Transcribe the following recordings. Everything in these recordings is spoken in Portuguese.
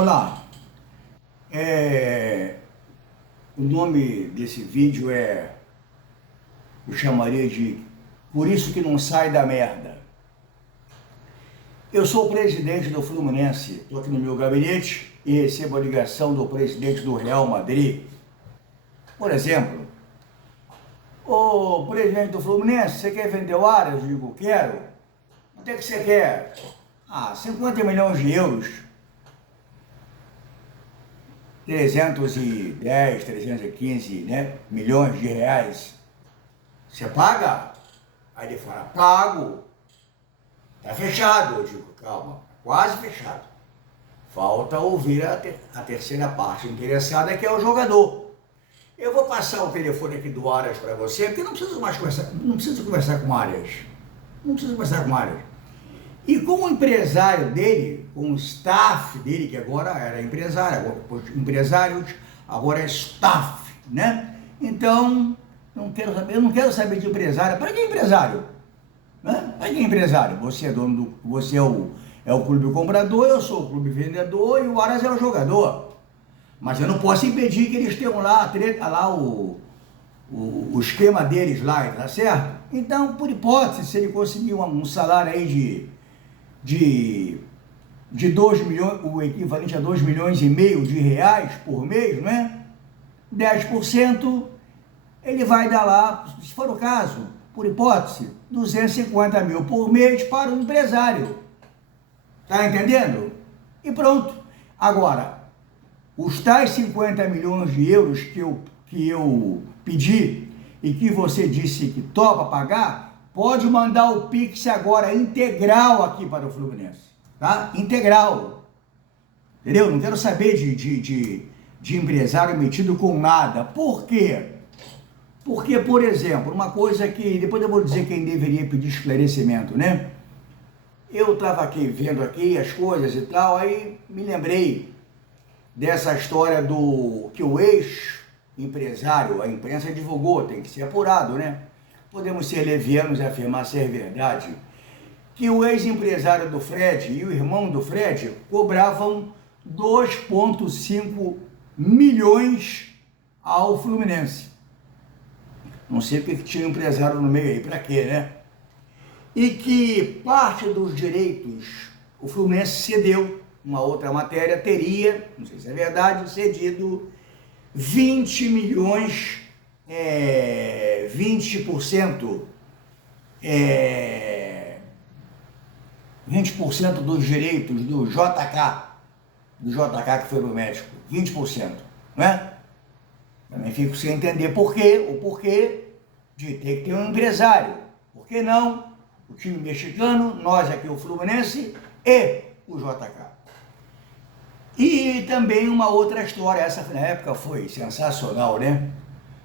Olá, o nome desse vídeo eu chamaria de Por Isso Que Não Sai da Merda. Eu sou o presidente do Fluminense, estou aqui no meu gabinete e recebo a ligação do presidente do Real Madrid. Por exemplo, ô presidente do Fluminense, você quer vender o Aras? Eu digo, quero. Quanto é que você quer? 50 milhões de euros. 310, 315, milhões de reais. Você paga? Aí ele fala, pago. Tá fechado. Eu digo, calma, quase fechado. Falta ouvir a terceira parte interessada, que é o jogador. Eu vou passar o telefone aqui do Aras para você, porque não preciso mais conversar, não preciso conversar com o Aras. Não preciso conversar com o Aras. E com o empresário dele, com o staff dele, que agora era empresário, agora é staff, né? Então, eu não quero saber de empresário. Para que empresário? Para que empresário? Você é dono você é o clube comprador, eu sou o clube vendedor e o Aras é o jogador. Mas eu não posso impedir que eles tenham lá o esquema deles lá, tá certo? Então, por hipótese, se ele conseguir um salário aí de 2 milhões, o equivalente a 2 milhões e meio de reais por mês, não é? 10%, ele vai dar lá, se for o caso, por hipótese, 250 mil por mês para o empresário. Tá entendendo? E pronto. Agora, os tais 50 milhões de euros que eu pedi e que você disse que topa pagar, pode mandar o Pix agora integral aqui para o Fluminense, tá? Integral. Entendeu? Não quero saber de empresário metido com nada. Por quê? Porque, por exemplo, uma coisa que depois eu vou dizer quem deveria pedir esclarecimento, né? Eu estava aqui vendo aqui as coisas e tal, aí me lembrei dessa história que o ex-empresário, a imprensa divulgou, tem que ser apurado, né? Podemos ser levianos e afirmar ser verdade, que o ex-empresário do Fred e o irmão do Fred cobravam 2,5 milhões ao Fluminense. Não sei porque que tinha um empresário no meio aí, pra quê, né? E que parte dos direitos o Fluminense cedeu. Uma outra matéria teria, não sei se é verdade, cedido 20 milhões 20% dos direitos do JK que foi no México, 20%, não é? Também fico sem entender o porquê de ter que ter um empresário. Por que não o time mexicano, nós aqui o Fluminense e o JK? E também uma outra história, essa na época foi sensacional, né?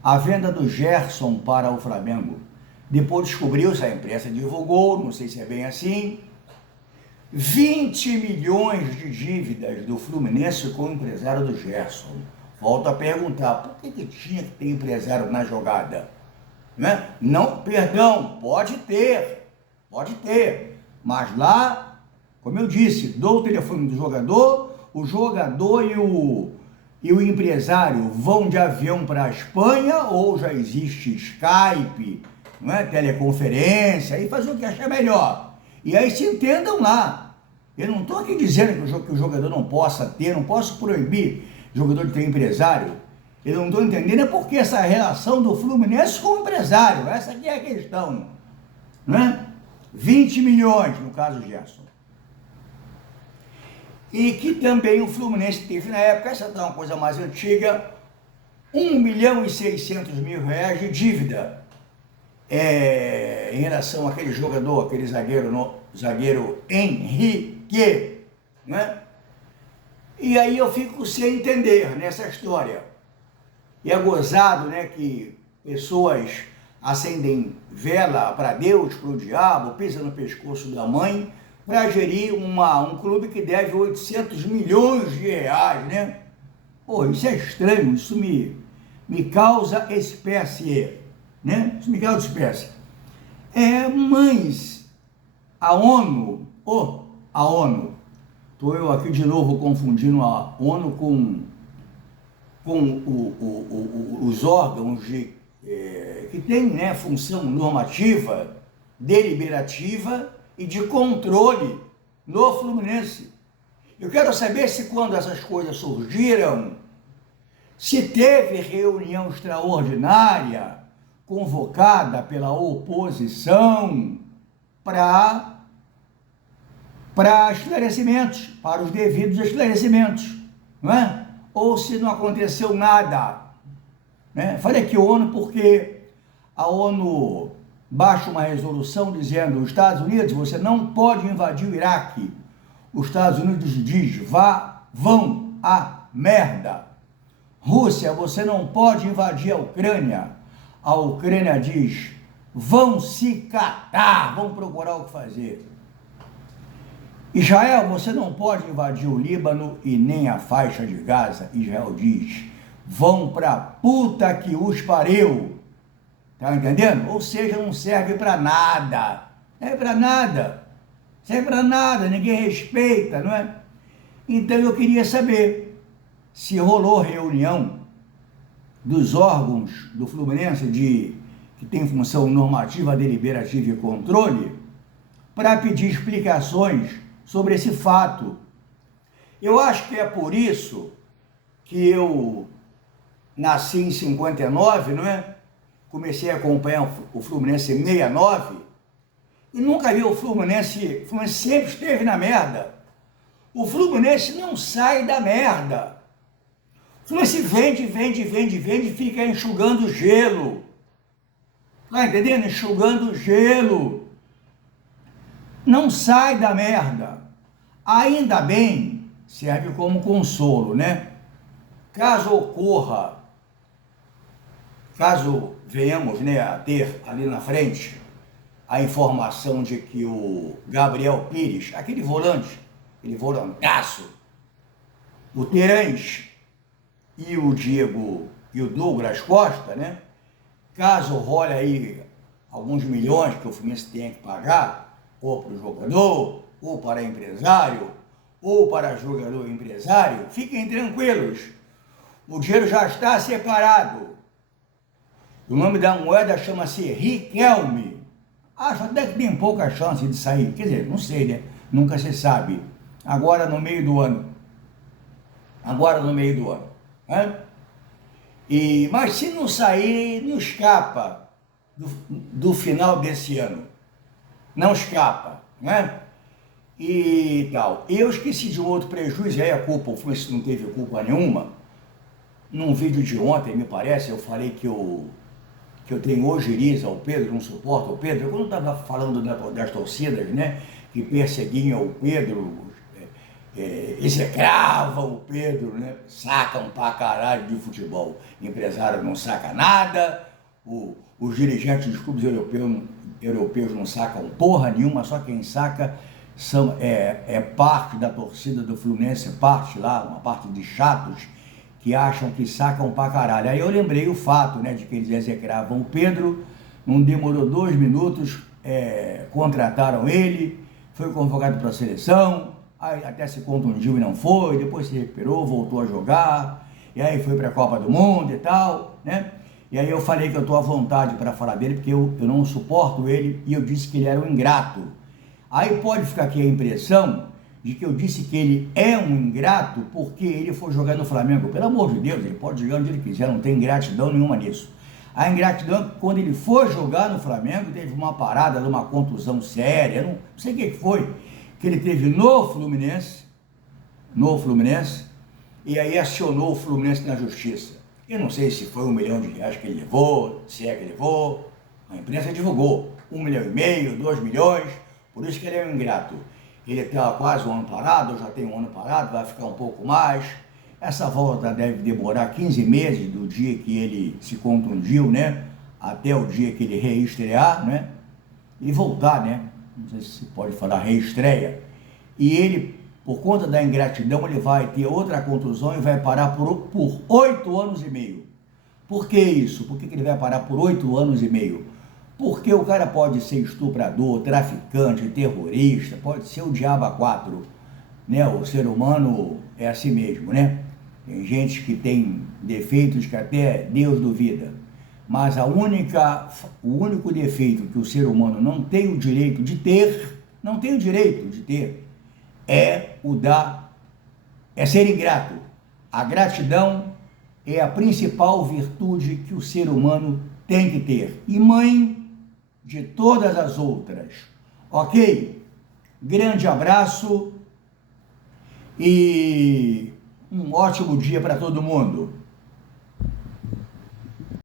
A venda do Gerson para o Flamengo. Depois descobriu-se, a imprensa divulgou, não sei se é bem assim, 20 milhões de dívidas do Fluminense com o empresário do Gerson. Volto a perguntar, por que tinha que ter empresário na jogada? Né? Não, perdão, pode ter, mas lá, como eu disse, dou o telefone do jogador, o jogador e o empresário vão de avião para a Espanha, ou já existe Skype, não é? Teleconferência, e fazer o que achar melhor. E aí se entendam lá. Eu não estou aqui dizendo que o jogador não possa ter, não posso proibir o jogador de ter empresário. Eu não estou entendendo porque essa relação do Fluminense com o empresário, essa aqui é a questão. Né? 20 milhões, no caso Gerson. E que também o Fluminense teve na época, essa é uma coisa mais antiga, 1 milhão e 600 mil reais de dívida em relação àquele jogador, aquele zagueiro Henrique, né? E aí eu fico sem entender nessa história. E é gozado, né, que pessoas acendem vela para Deus, para o diabo, pisam no pescoço da mãe, para gerir um clube que deve 800 milhões de reais, né? Pô, isso é estranho, isso me causa espécie, né? Isso me causa espécie. Mas a ONU Estou eu aqui de novo confundindo a ONU com os órgãos que têm, né, função normativa, deliberativa e de controle no Fluminense. Eu quero saber se quando essas coisas surgiram, se teve reunião extraordinária convocada pela oposição para esclarecimentos, para os devidos esclarecimentos, não é? Ou se não aconteceu nada, né? Falei aqui ONU porque a ONU baixa uma resolução dizendo: os Estados Unidos, você não pode invadir o Iraque. Os Estados Unidos diz: vão a merda. Rússia, você não pode invadir a Ucrânia. A Ucrânia diz: vão se catar, vão procurar o que fazer. Israel, você não pode invadir o Líbano e nem a faixa de Gaza. Israel diz: vão pra puta que os pariu. Tá entendendo? Ou seja, não serve para nada. Não serve para nada. Serve para nada, ninguém respeita, não é? Então eu queria saber se rolou reunião dos órgãos do Fluminense que tem função normativa, deliberativa e controle, para pedir explicações sobre esse fato. Eu acho que é por isso que eu nasci em 59, não é? Comecei a acompanhar o Fluminense em 69 e nunca vi o Fluminense sempre esteve na merda. O Fluminense não sai da merda. O Fluminense vende e fica enxugando gelo. Tá entendendo? Enxugando gelo. Não sai da merda. Ainda bem, serve como consolo, né? Caso venhamos, né, a ter ali na frente a informação de que o Gabriel Pires, aquele volantaço, o Terãs e o Diego e o Douglas Costa, né? Caso role aí alguns milhões que o Fluminense tenha que pagar, ou para o jogador, ou para empresário, ou para jogador e empresário, fiquem tranquilos, o dinheiro já está separado. O nome da moeda chama-se Riquelme. Acho até que tem pouca chance de sair, quer dizer, não sei, né? Nunca se sabe. Agora no meio do ano. Né? Mas se não sair, não escapa do final desse ano. Não escapa, né? E tal. Eu esqueci de um outro prejuízo, aí a culpa, o Fluminense não teve culpa nenhuma. Num vídeo de ontem, me parece, eu falei que eu tenho ojeriza ao Pedro, não suporto o Pedro. Quando eu estava falando das torcidas, né, que perseguiam o Pedro, execravam o Pedro, né, sacam pra caralho de futebol. Empresário não saca nada, os dirigentes dos clubes europeus não sacam porra nenhuma, só quem saca é parte da torcida do Fluminense, parte lá, uma parte de chatos, que acham que sacam pra caralho. Aí eu lembrei o fato, né, de que eles execravam o Pedro, não demorou 2 minutos, contrataram ele, foi convocado para a seleção, aí até se contundiu e não foi, depois se recuperou, voltou a jogar, e aí foi para a Copa do Mundo e tal, né? E aí eu falei que eu estou à vontade para falar dele, porque eu não suporto ele, e eu disse que ele era um ingrato. Aí pode ficar aqui a impressão de que eu disse que ele é um ingrato porque ele foi jogar no Flamengo. Pelo amor de Deus, ele pode jogar onde ele quiser, não tem ingratidão nenhuma nisso. A ingratidão é que quando ele foi jogar no Flamengo, teve uma parada, uma contusão séria, não sei o que foi, que ele teve no Fluminense, e aí acionou o Fluminense na justiça. Eu não sei se foi R$1 milhão que ele levou, se é que levou, a imprensa divulgou, 1,5 milhão, 2 milhões, por isso que ele é um ingrato. Ele está quase um ano parado, eu já tenho um ano parado, vai ficar um pouco mais. Essa volta deve demorar 15 meses do dia que ele se contundiu, né? Até o dia que ele reestrear, né? E voltar, né? Não sei se pode falar reestreia. E ele, por conta da ingratidão, ele vai ter outra contusão e vai parar por 8 anos e meio. Por que isso? Por que ele vai parar por 8 anos e meio? Porque o cara pode ser estuprador, traficante, terrorista, pode ser o diabo a 4. né? O ser humano é assim mesmo, né? Tem gente que tem defeitos que até Deus duvida. Mas o único defeito que o ser humano não tem o direito de ter, não tem o direito de ter, é ser ingrato. A gratidão é a principal virtude que o ser humano tem que ter. E mãe de todas as outras. Ok? Grande abraço e um ótimo dia para todo mundo.